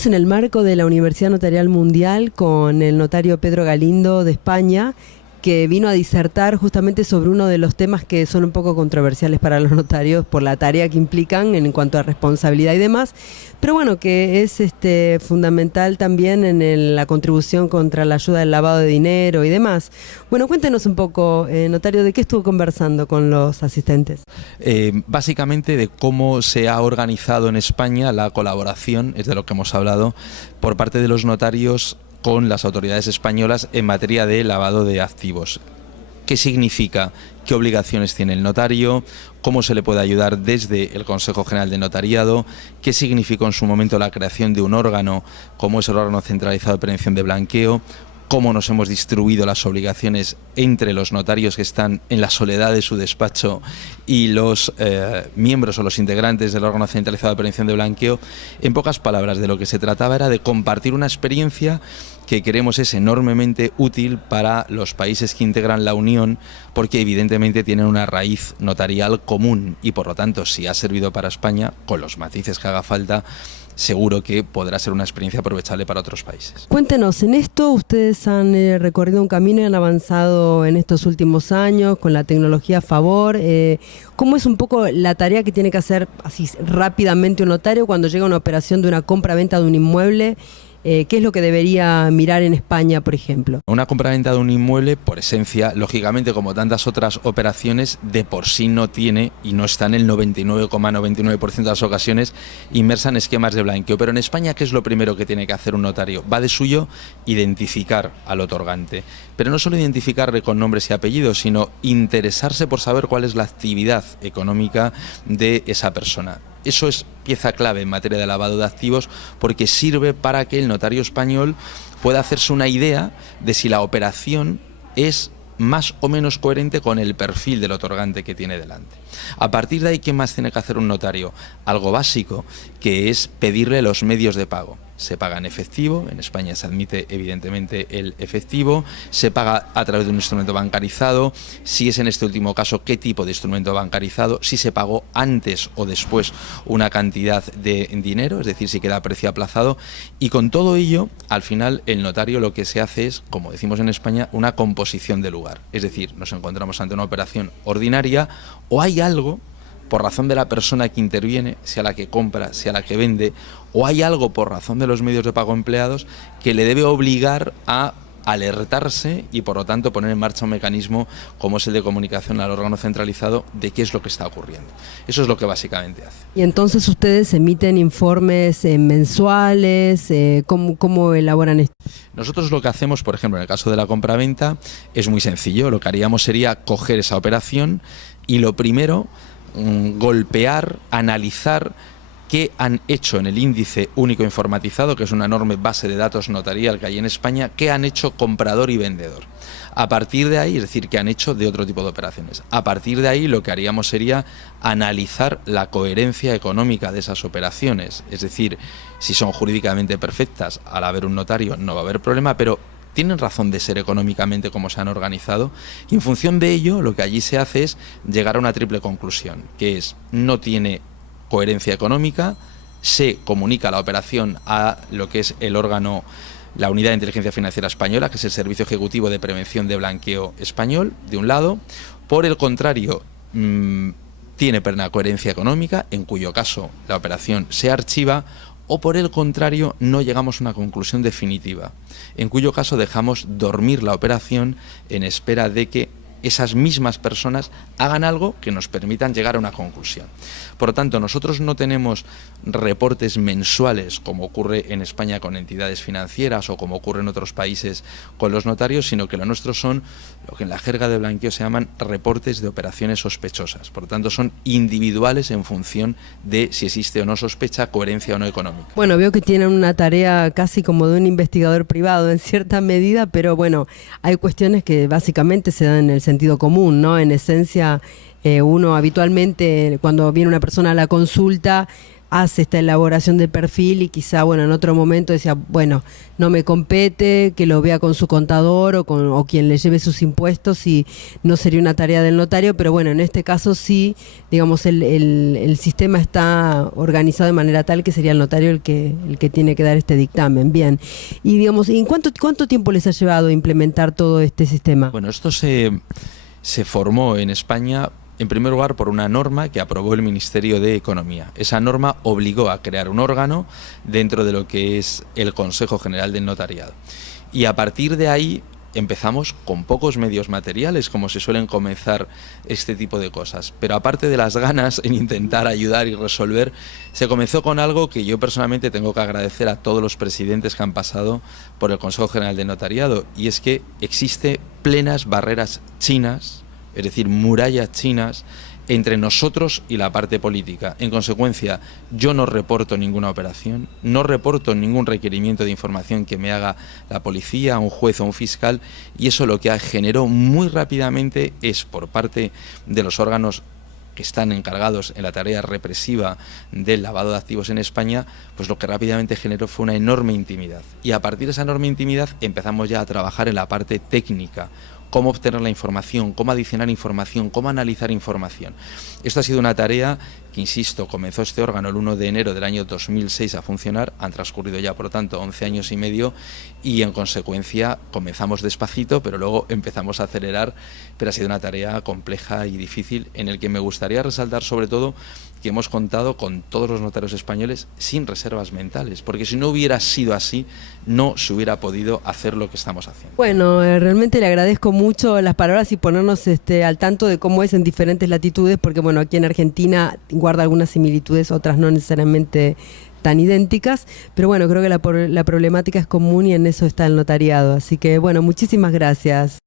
Estamos en el marco de la Universidad Notarial Mundial con el notario Pedro Galindo de España, que vino a disertar justamente sobre uno de los temas que son un poco controversiales para los notarios por la tarea que implican en cuanto a responsabilidad y demás, pero bueno, que es fundamental también en la contribución contra la ayuda del lavado de dinero y demás. Bueno, cuéntenos un poco, notario, ¿de qué estuvo conversando con los asistentes? Básicamente de cómo se ha organizado en España la colaboración, es de lo que hemos hablado, por parte de los notarios con las autoridades españolas en materia de lavado de activos. ¿Qué significa? ¿Qué obligaciones tiene el notario? ¿Cómo se le puede ayudar desde el Consejo General de Notariado? ¿Qué significó en su momento la creación de un órgano como es el órgano centralizado de prevención de blanqueo? ¿Cómo nos hemos distribuido las obligaciones entre los notarios que están en la soledad de su despacho y los miembros o los integrantes del órgano centralizado de prevención de blanqueo? En pocas palabras, de lo que se trataba era de compartir una experiencia que creemos es enormemente útil para los países que integran la Unión, porque evidentemente tienen una raíz notarial común y por lo tanto, si ha servido para España, con los matices que haga falta, seguro que podrá ser una experiencia aprovechable para otros países. Cuéntenos, en esto ustedes han recorrido un camino y han avanzado en estos últimos años con la tecnología a favor. ¿Cómo es un poco la tarea que tiene que hacer así rápidamente un notario cuando llega una operación de una compra-venta de un inmueble? ¿Qué es lo que debería mirar en España, por ejemplo? Una compra-venta de un inmueble, por esencia, lógicamente, como tantas otras operaciones, de por sí no tiene y no está en el 99,99% de las ocasiones inmersa en esquemas de blanqueo. Pero en España, ¿qué es lo primero que tiene que hacer un notario? Va de suyo identificar al otorgante. Pero no solo identificarle con nombres y apellidos, sino interesarse por saber cuál es la actividad económica de esa persona. Eso es pieza clave en materia de lavado de activos porque sirve para que el notario español pueda hacerse una idea de si la operación es más o menos coherente con el perfil del otorgante que tiene delante. A partir de ahí, ¿qué más tiene que hacer un notario? Algo básico, que es pedirle los medios de pago. Se paga en efectivo, en España se admite evidentemente el efectivo, se paga a través de un instrumento bancarizado, si es en este último caso, qué tipo de instrumento bancarizado, si se pagó antes o después una cantidad de dinero, es decir, si queda a precio aplazado, y con todo ello, al final el notario lo que se hace es, como decimos en España, una composición de lugar, es decir, nos encontramos ante una operación ordinaria o hay algo por razón de la persona que interviene, sea la que compra, sea la que vende, o hay algo por razón de los medios de pago empleados que le debe obligar a alertarse y por lo tanto poner en marcha un mecanismo como es el de comunicación al órgano centralizado de qué es lo que está ocurriendo. Eso es lo que básicamente hace. Y entonces ustedes emiten informes mensuales, ¿cómo elaboran esto? Nosotros lo que hacemos, por ejemplo, en el caso de la compraventa, es muy sencillo. Lo que haríamos sería coger esa operación y lo primero, golpear, analizar qué han hecho en el índice único informatizado, que es una enorme base de datos notarial que hay en España, qué han hecho comprador y vendedor. A partir de ahí, es decir, qué han hecho de otro tipo de operaciones. A partir de ahí lo que haríamos sería analizar la coherencia económica de esas operaciones. Es decir, si son jurídicamente perfectas, al haber un notario no va a haber problema, pero tienen razón de ser económicamente como se han organizado, y en función de ello lo que allí se hace es llegar a una triple conclusión, que es no tiene coherencia económica, se comunica la operación a lo que es el órgano, la Unidad de Inteligencia Financiera Española, que es el Servicio Ejecutivo de Prevención de Blanqueo Español, de un lado. Por el contrario, tiene plena coherencia económica, en cuyo caso la operación se archiva, o por el contrario no llegamos a una conclusión definitiva, en cuyo caso dejamos dormir la operación en espera de que esas mismas personas hagan algo que nos permitan llegar a una conclusión. Por lo tanto, nosotros no tenemos reportes mensuales como ocurre en España con entidades financieras o como ocurre en otros países con los notarios, sino que lo nuestro son lo que en la jerga de blanqueo se llaman reportes de operaciones sospechosas. Por lo tanto, son individuales en función de si existe o no sospecha, coherencia o no económica. Bueno, veo que tienen una tarea casi como de un investigador privado en cierta medida, pero bueno, hay cuestiones que básicamente se dan en el sentido común, ¿no? En esencia, uno habitualmente, cuando viene una persona a la consulta, hace esta elaboración del perfil y quizá, bueno, en otro momento decía, bueno, no me compete, que lo vea con su contador o quien le lleve sus impuestos y no sería una tarea del notario, pero bueno, en este caso sí, digamos, el sistema está organizado de manera tal que sería el notario el que tiene que dar este dictamen. Bien, y digamos, ¿en cuánto tiempo les ha llevado a implementar todo este sistema? Bueno, esto se formó en España en primer lugar por una norma que aprobó el Ministerio de Economía. Esa norma obligó a crear un órgano dentro de lo que es el Consejo General del Notariado. Y a partir de ahí empezamos con pocos medios materiales, como se suelen comenzar este tipo de cosas. Pero aparte de las ganas en intentar ayudar y resolver, se comenzó con algo que yo personalmente tengo que agradecer a todos los presidentes que han pasado por el Consejo General del Notariado, y es que existe plenas barreras chinas, es decir, murallas chinas, entre nosotros y la parte política. En consecuencia, yo no reporto ninguna operación, no reporto ningún requerimiento de información que me haga la policía, un juez o un fiscal, y eso lo que generó muy rápidamente es, por parte de los órganos que están encargados en la tarea represiva del lavado de activos en España, pues lo que rápidamente generó fue una enorme intimidad. Y a partir de esa enorme intimidad empezamos ya a trabajar en la parte técnica, cómo obtener la información, cómo adicionar información, cómo analizar información. Esto ha sido una tarea que, insisto, comenzó este órgano el 1 de enero del año 2006 a funcionar, han transcurrido ya, por lo tanto, 11 años y medio, y en consecuencia comenzamos despacito, pero luego empezamos a acelerar, pero ha sido una tarea compleja y difícil, en el que me gustaría resaltar sobre todo que hemos contado con todos los notarios españoles sin reservas mentales, porque si no hubiera sido así, no se hubiera podido hacer lo que estamos haciendo. Bueno, realmente le agradezco mucho las palabras y ponernos al tanto de cómo es en diferentes latitudes, porque bueno, aquí en Argentina guarda algunas similitudes, otras no necesariamente tan idénticas, pero bueno, creo que la problemática es común y en eso está el notariado. Así que bueno, muchísimas gracias.